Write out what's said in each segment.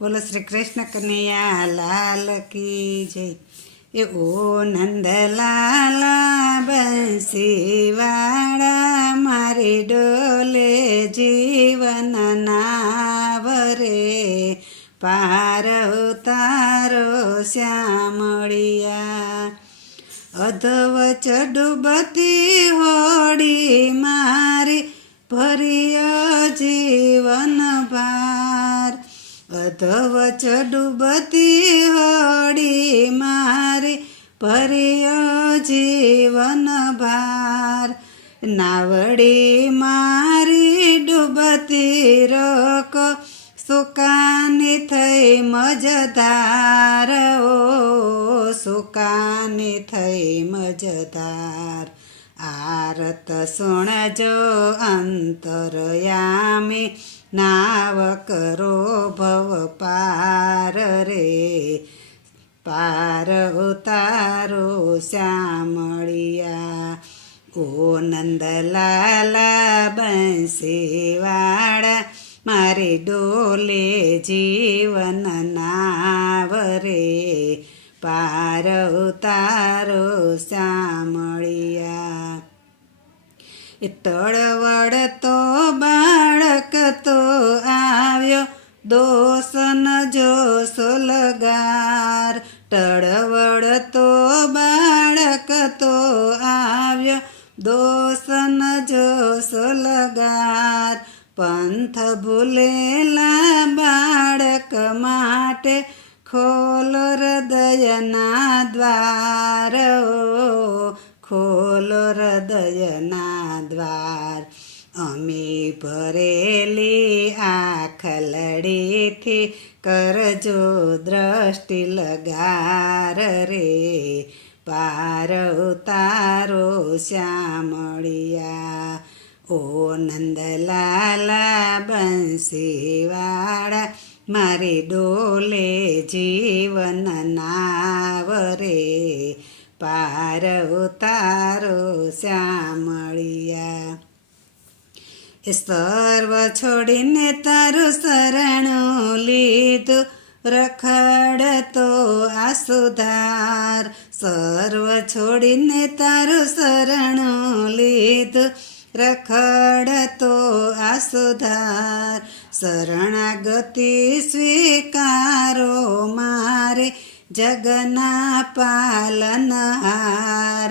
બોલો શ્રી કૃષ્ણ કનૈયા, લાલ કી જય. એ ઓ નંદલાલા બંસીવાળા મારી ડોલે જીવન નાવરે પાર ઉતારો શ્યામળિયા. અધવ ચડુબતી હોડી મારી ભર્યો જીવન ભાર અધવચ ડૂબતી હોડી મારી પર્યો જીવન ભાર નાવડી મારી ડૂબતી રોકો સુકાની થઈ મજદાર ઓ સુકાની થઈ મજદાર આરત સુણજો અંતરયામી નાવ કરો ભવ શ્યામળિયા ઓ નંદલાલા બંસીવાળા મારી ડોલે જીવન નાવરે પાર તારો શ્યામળિયા એ તળવડ તો બાળક તો આવ્યો દોસન જોસો લગાર. તળવડ દોસન જોશ લગાર. પંથ ભૂલેલા બાળક માટે ખોલ હૃદયના દ્વાર. ખોલ હૃદયના દ્વાર. અમી ભરેલી આખલડીથી કરજો દ્રષ્ટિ લગાર રે. પાર ઉતારો શ્યામળિયા ઓ નંદલાલા બંસીવાળા મારી ડોલે જીવન નાવરે પાર ઉતારો શ્યામળિયા સર્વ છોડીને તારું શરણું લીધું રખડતો આ સુધાર. સર્વ છોડીને તારું શરણ લીધું. રખડતો આ સુધાર. શરણાગતિ સ્વીકારો મારે. જગના પાલનહાર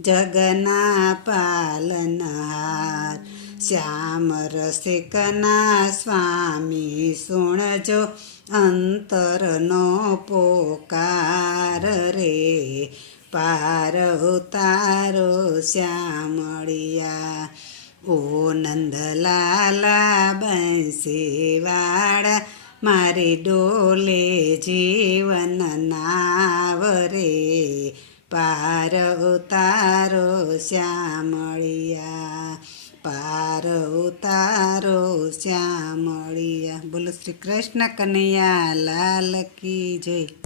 જગના પાલનહાર શ્યામ રસિકના સ્વામી સુણજો અંતરનો પોકાર રે. પાર ઉતારો શ્યામળિયા. ઓ નંદલાલા બંસીવાળા મારી ડોલે જીવન નાવરે પાર ઉતારો શ્યામળિયા. પાર ઉતારો શ્યામળિયા. બોલો શ્રી કૃષ્ણ કનૈયા લાલ કી જય.